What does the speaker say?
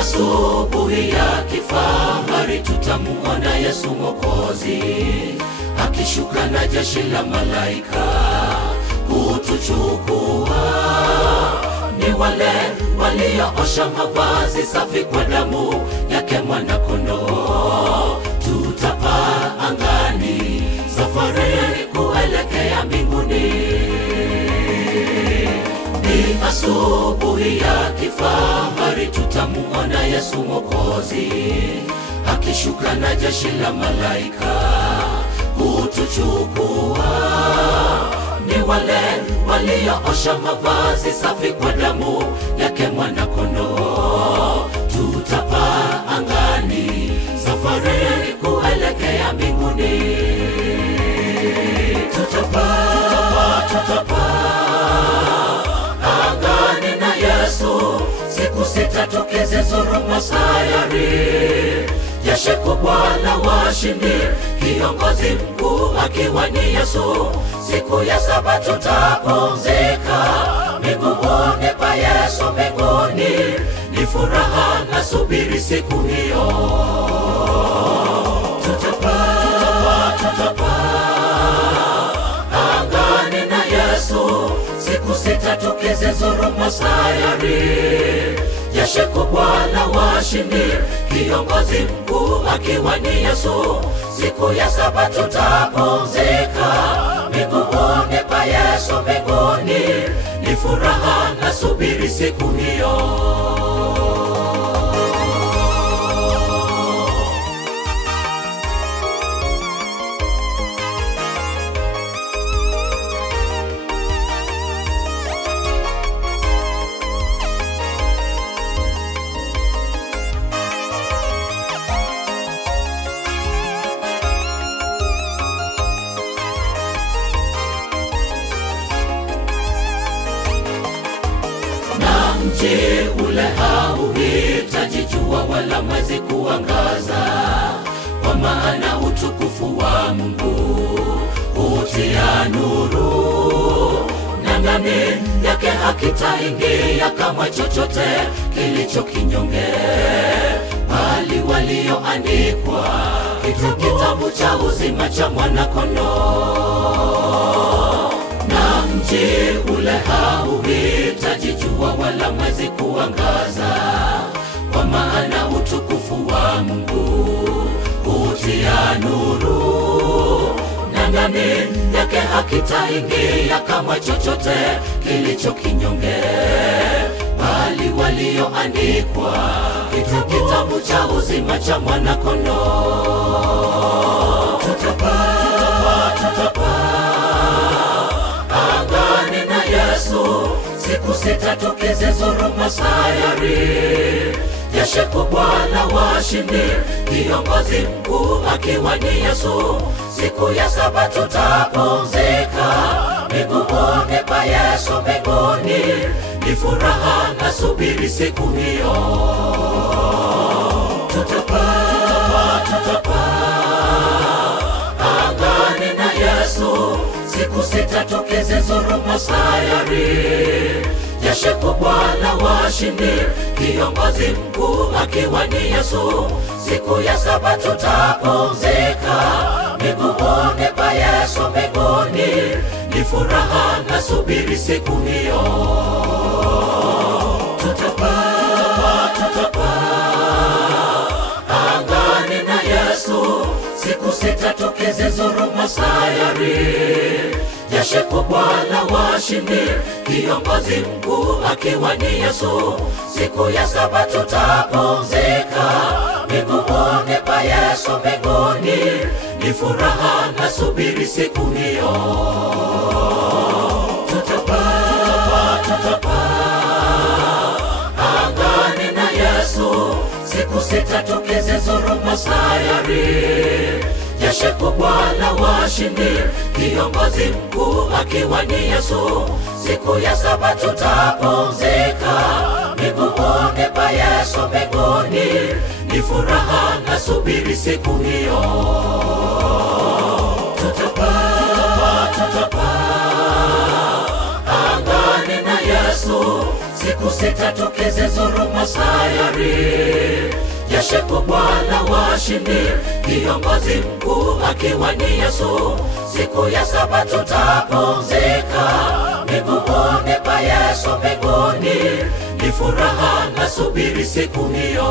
Asubuhi ya kifahari tutamuona Yesu Mwokozi akishuka na jeshi la malaika kutuchukua. Ni wale walioosha mavazi safi kwa damu yake mwana-kondoo. Tutapaa angani, safari kuelekea mbinguni. Ni asubuhi ya kifahari tutamuona Yesu Mwokozi akishuka na jeshi la malaika kutuchukua. Ni wale walioosha mavazi safi kwa damu yake mwana-kondoo. Tutapaa angani, safari kuelekea mbinguni. Tutapaa angani na Yesu, siku sita tukizizuru masayari. Jeshi kubwa la washindi, kiongozi mkuu akiwa ni Yesu. Siku ya saba tutapumzika miguuni pa Yesu mbinguni. Ni furaha na subiri siku hiyo. Tutapaa angani na Yesu, siku sita tukizizuru masayari. Jeshi kubwa la washindi, kiongozi mkuu akiwa ni Yesu. Siku ya saba tutapumzika miguuni pa Yesu mbinguni. Ni furaha na subiri siku hiyo. Mji ule hauhitaji jua wala mwezi kuangaza, kwa maana utukufu wa Mungu hutia nuru, na ndani yake hakitaingia kamwe chochote kilicho kinyonge, bali walioandikwa kitabu cha uzima cha mwana-kondoo. Na mji ule hauhitaji jua wala mwezi kuangaza, kwa maana utukufu wa Mungu hutia nuru, na ndani yake hakitaingia kamwe chochote kilicho kinyonge, bali walioandikwa kitabu cha uzima cha mwana-kondoo. Tutapaa angani na Yesu, siku sita tukizizuru masayari. Jeshi kubwa la washindi, kiongozi mkuu akiwa ni Yesu. Siku ya saba tutapumzika miguuni pa Yesu mbinguni. Ni furaha na subiri siku hiyo. Tutapaa angani na Yesu, siku sita tukizizuru masayari. Jeshi kubwa la washindi, kiongozi mkuu akiwa ni Yesu. Siku ya saba tutapumzika miguuni pa Yesu mbinguni. Ni furaha na subiri siku hiyo. Tutapaa angani na Yesu, siku sita tukizizuru masayari. Jeshi kubwa la washindi, kiongozi mkuu akiwa ni Yesu. Siku ya saba tutapumzika miguuni pa Yesu mbinguni. Ni furaha na subiri siku hiyo. Tutapaa angani na Yesu, siku sita tukizizuru masayari. jeshi kubwa la washindi, kiongozi mkuu akiwa ni Yesu. Siku ya saba tutapumzika miguuni pa Yesu mbinguni, ni furaha nasubiri siku hiyo. Tutapaa angani na Yesu, siku sita tukizizuru masayari. Jeshi kubwa la washindi, kiongozi mkuu akiwa ni Yesu. Siku ya saba tutapumzika miguuni pa Yesu mbinguni, ni furaha nasubiri siku hiyo.